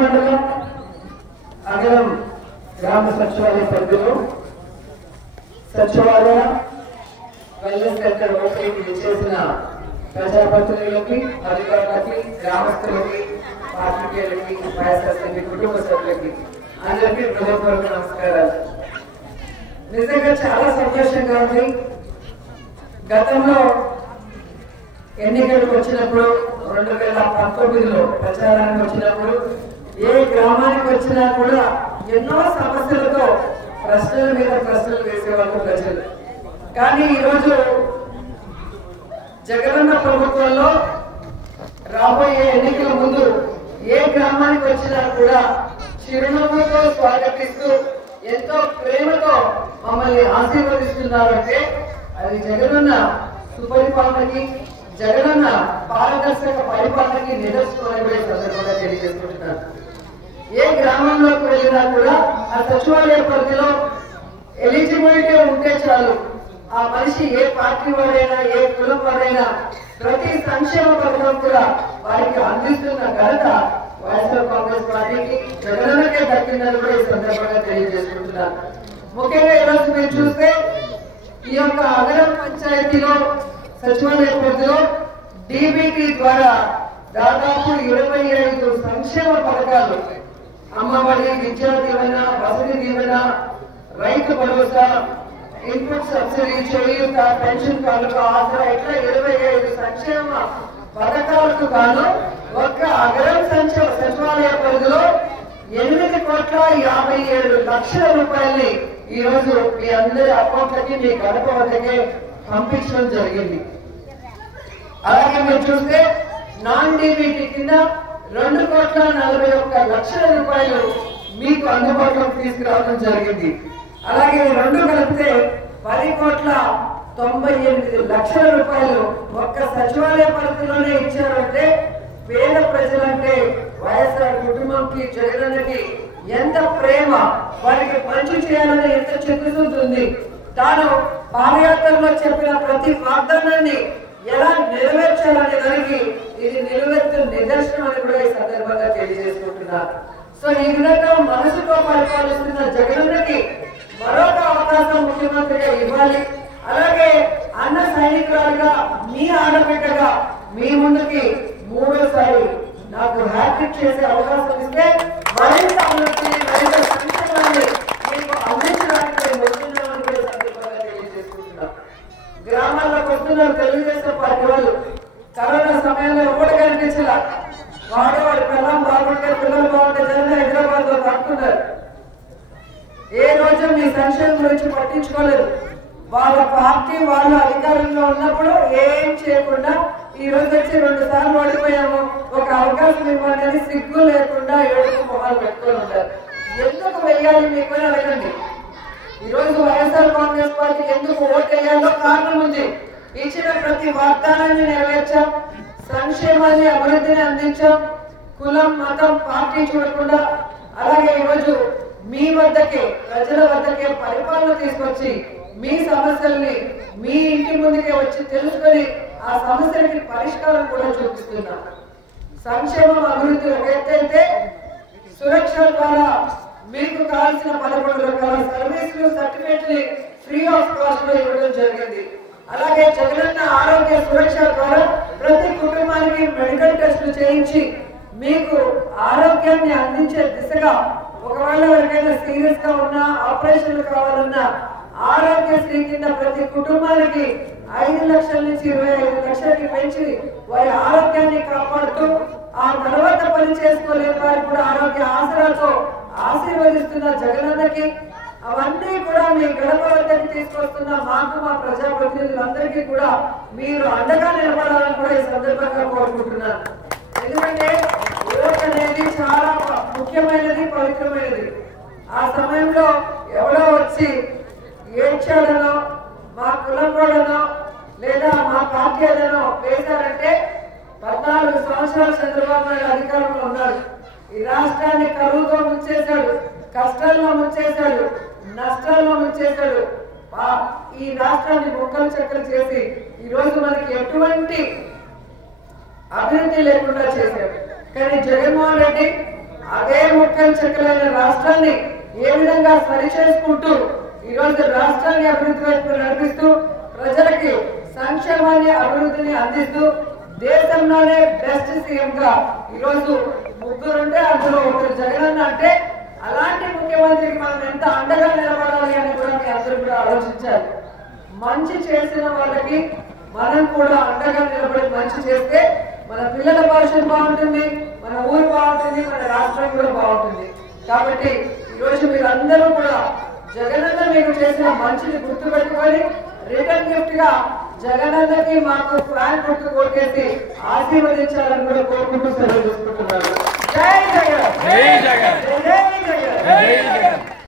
మండలం అగరం గ్రామ సచివాలయ పరిధిలో సచివాలయ వెల్నెస్ సెంటర్ ఓపెనింగ్ చేసిన ప్రజాప్రతినిధులకి, అధికారులకి, గ్రామస్తులకి, పాత్రికేయులకి, వైఎస్ఆర్సీపీ కుటుంబ సభ్యులకి అందరికీ హృదయపూర్వక నమస్కారాలు. నిజంగా చాలా సంతోషంగా ఉంది. గతంలో ఎన్నికలకు వచ్చినప్పుడు 2019లో ప్రచారానికి వచ్చినప్పుడు ఏ గ్రామానికి వచ్చినా కూడా ఎన్నో సమస్యలతో ప్రశ్నల మీద ప్రశ్నలు వేసేవాళ్ళు ప్రజలు. కానీ ఈరోజు జగనన్న ప్రభుత్వంలో రాబోయే ఎన్నికల ముందు ఏ గ్రామానికి వచ్చినా కూడా చిరునవ్వుతో స్వాగతిస్తూ ఎంతో ప్రేమతో మమ్మల్ని ఆశీర్వదిస్తున్నారంటే అది జగనన్న సుపరిపాలనకి, జగనన్న పారదర్శక పరిపాలనకి నిదర్శనమని సందర్భంగా తెలియజేసుకుంటున్నారు. ఏ గ్రామంలోకి వెళ్ళినా కూడా ఆ సచివాలయ పరిధిలో ఎలిజిబిలిటీ ఉంటే చాలు, ఆ మనిషి ఏ పార్టీ వారైనా, ఏ కులం వారైనా ప్రతి సంక్షేమ పథకం కూడా వారికి అందిస్తున్న ఘనత వైఎస్ఆర్ కాంగ్రెస్ పార్టీకి, జగనన్నకే దక్కిందని కూడా ఈ సందర్భంగా తెలియజేసుకుంటున్నారు. ముఖ్యంగా ఈరోజు మీరు చూస్తే ఈ యొక్క అగరం పంచాయతీలో సచివాలయ పరిధిలో డీబీటీ ద్వారా దాదాపు 25 సంక్షేమ పథకాలు, అమ్మఒడి, విద్యా దీవెన, వసతి దీవెన, రైతు భరోసా, ఇన్పుట్ సబ్సిడీ, చేయూత, పెన్షన్ కానుక, ఆసరా, ఇట్లా 25 సంక్షేమ పథకాలకు గాను ఒక్క అగరం సచివాలయ పరిధిలో 8,57,00,000 రూపాయల్ని ఈ రోజు మీ అందరి అకౌంట్లకి, మీ గడప వద్దకే పంపించడం జరిగింది. అలాగే మీరు చూస్తే నాన్ డీబీటీ కింద 2,41,00,000 రూపాయలు మీకు అందుబాటులోకి తీసుకురావడం జరిగింది. అలాగే రెండు కలిపితే 10,98,00,000 రూపాయలు ఒక్క సచివాలయ పరిధిలోనే ఇచ్చారంటే పేద ప్రజలంటే వైఎస్ఆర్ కుటుంబంకి, జగనన్నకి ఎంత ప్రేమ, వారికి మంచి చేయాలని ఎంత చిత్తశుద్ధి ఉంది. తాను పాదయాత్రలో చెప్పిన ప్రతి వాగ్దానాన్ని ఎలా నెరవేర్చాలనే దానికి ఇది నిలువెత్తు నిదర్శనం అని కూడా ఈ సందర్భంగా తెలియజేసుకుంటున్నారు. సో ఈ విధంగా మనసుతో పరిపాలిస్తున్న జగనన్నకి మరొక అవకాశం ముఖ్యమంత్రిగా ఇవ్వాలి. అలాగే అన్న సైనికురాలుగా, మీ ఆడబిడ్డగా మీ ముందుకి మూడోసారి నాకు హ్యాట్రిక్ చేసే అవకాశం ఇస్తే మరింత అభివృద్ధి, మరింత సంక్షేమాన్ని మీకు అందించడానికి వస్తున్నామని కూడా సందర్భంగా తెలియజేసుకుంటున్నాం. గ్రామాల్లోకి వస్తున్నారు తెలుగుదేశం పార్టీ వాళ్ళు. కరోనా సమయంలో ఎవరు కనిపించలా, వాడి పిల్లలు బాగుంటే, పిల్లలు బాగుంటే జగన్ హైదరాబాద్ లో కట్టుకున్నారు. ఏ రోజు మీ సంక్షేమం గురించి పట్టించుకోలేదు. వాళ్ళ పార్టీ వాళ్ళు అధికారంలో ఉన్నప్పుడు ఏం చేయకుండా ఈ రోజు వచ్చి 2 సార్లు ఓడిపోయాము, ఒక అవకాశం ఇవ్వండి అని సిగ్గు లేకుండా ఏడుపు మొహాలు పెట్టుకొని ఉంటారు. ఎందుకు వెయ్యాలి మీకు అని అడగండి. ఈ రోజు వైఎస్ఆర్ కాంగ్రెస్ పార్టీకి ఎందుకు ఓటు వేయాలో కారణం ఉంది. ఇచ్చిన ప్రతి వాగ్దానాన్ని నెరవేర్చాం, సంక్షేమాన్ని, అభివృద్ధిని అందించాం, కులం, మతం, పార్టీ చూడకుండా. అలాగే ఈరోజు మీ వద్దకే, ప్రజల వద్దకే పరిపాలన తీసుకొచ్చి మీ సమస్యల్ని మీ ఇంటి ముందుకే వచ్చి తెలుసుకొని ఆ సమస్యలకి పరిష్కారం కూడా చూపిస్తున్నాం. సంక్షేమం, అభివృద్ధి ఒక ఎత్తైతే సురక్ష ద్వారా మీకు కావాల్సిన 11 రకాల సర్వీసులు, సర్టిఫికేట్ ఫ్రీ ఆఫ్ కాస్ట్ లో ఇవ్వడం జరిగింది. అలాగే జగనన్న ఆరోగ్య సురక్ష ద్వారా ప్రతి కుటుంబానికి మెడికల్ టెస్టులు చేయించి మీకు ఆరోగ్యాన్ని అందించే దిశగా, ఒకవేళ ఎవరికైనా సీరియస్ గా ఉన్నా, ఆపరేషన్లు కావాలన్నా ఆరోగ్యశ్రీ కింద ప్రతి కుటుంబానికి 5 లక్షల నుంచి 25 లక్షలకి పెంచి వారి ఆరోగ్యాన్ని కాపాడుతూ ఆ తర్వాత పని చేసుకోలేని వారికి కూడా ఆరోగ్య ఆసరాతో ఆశీర్వదిస్తున్న జగనన్నకి, అవన్నీ కూడా మీ గడప వద్దకు తీసుకొస్తున్న మాకు, మా ప్రజాప్రతినిధులందరికీ కూడా మీరు అండగా నిలబడాలని కూడా ఈ సందర్భంగా కోరుకుంటున్నాను. ఎందుకంటే ఓటు అనేది చాలా ముఖ్యమైనది, పవిత్రమైనది. ఆ సమయంలో ఎవడో వచ్చి ఏడ్చాడనో, మా కులం కూడానో, లేదా మా పార్టీ అదనో వేశారంటే 14 సంవత్సరాలు చంద్రబాబు నాయుడు అధికారంలో ఉన్నాడు. ఈ రాష్ట్రాన్ని కరువుతో ముంచేశాడు, కష్టాల్లో ముంచేశాడు, నష్టాల్లో ముంచేశాడు. ఈ రాష్ట్రాన్ని ముక్కలు చెక్కలు చేసి ఈ రోజు మనకి ఎటువంటి అభివృద్ధి లేకుండా చేశాడు. కానీ జగన్మోహన్ రెడ్డి అదే ముక్కలు చెక్కలైన రాష్ట్రాన్ని ఏ విధంగా సరిచేసుకుంటూ ఈ రోజు రాష్ట్రాన్ని అభివృద్ధి వైపు నడిపిస్తూ ప్రజలకి సంక్షేమాన్ని అభివృద్ధిని అందిస్తూ దేశంలోనే బెస్ట్ సీఎం గా ఈరోజు ముగ్గురుంటే అందులో ఒకరు జగనన్న అంటే అలాంటి ముఖ్యమంత్రికి మనం ఎంత అండగా నిలబడాలి అని కూడా మీ అందరూ కూడా ఆలోచించాలి. మంచి చేసిన వాళ్ళకి మనం కూడా అండగా నిలబడి మంచి చేస్తే మన పిల్లల భవిష్యత్తు బాగుంటుంది, మన ఊరు బాగుంటుంది, మన రాష్ట్రం కూడా బాగుంటుంది. కాబట్టి ఈరోజు మీరు అందరూ కూడా జగనన్న మీకు చేసిన మంచిని గుర్తుపెట్టుకొని రిటర్న్ గిఫ్ట్ గా జగనన్నకి మాకు ఫ్లాన్ గుర్తు కొట్టేసి ఆశీర్వదించాలని కూడా కోరుకుంటూ సెలవు తీసుకుంటున్నారు. జై జగన్, జై జగన్, జై జగన్.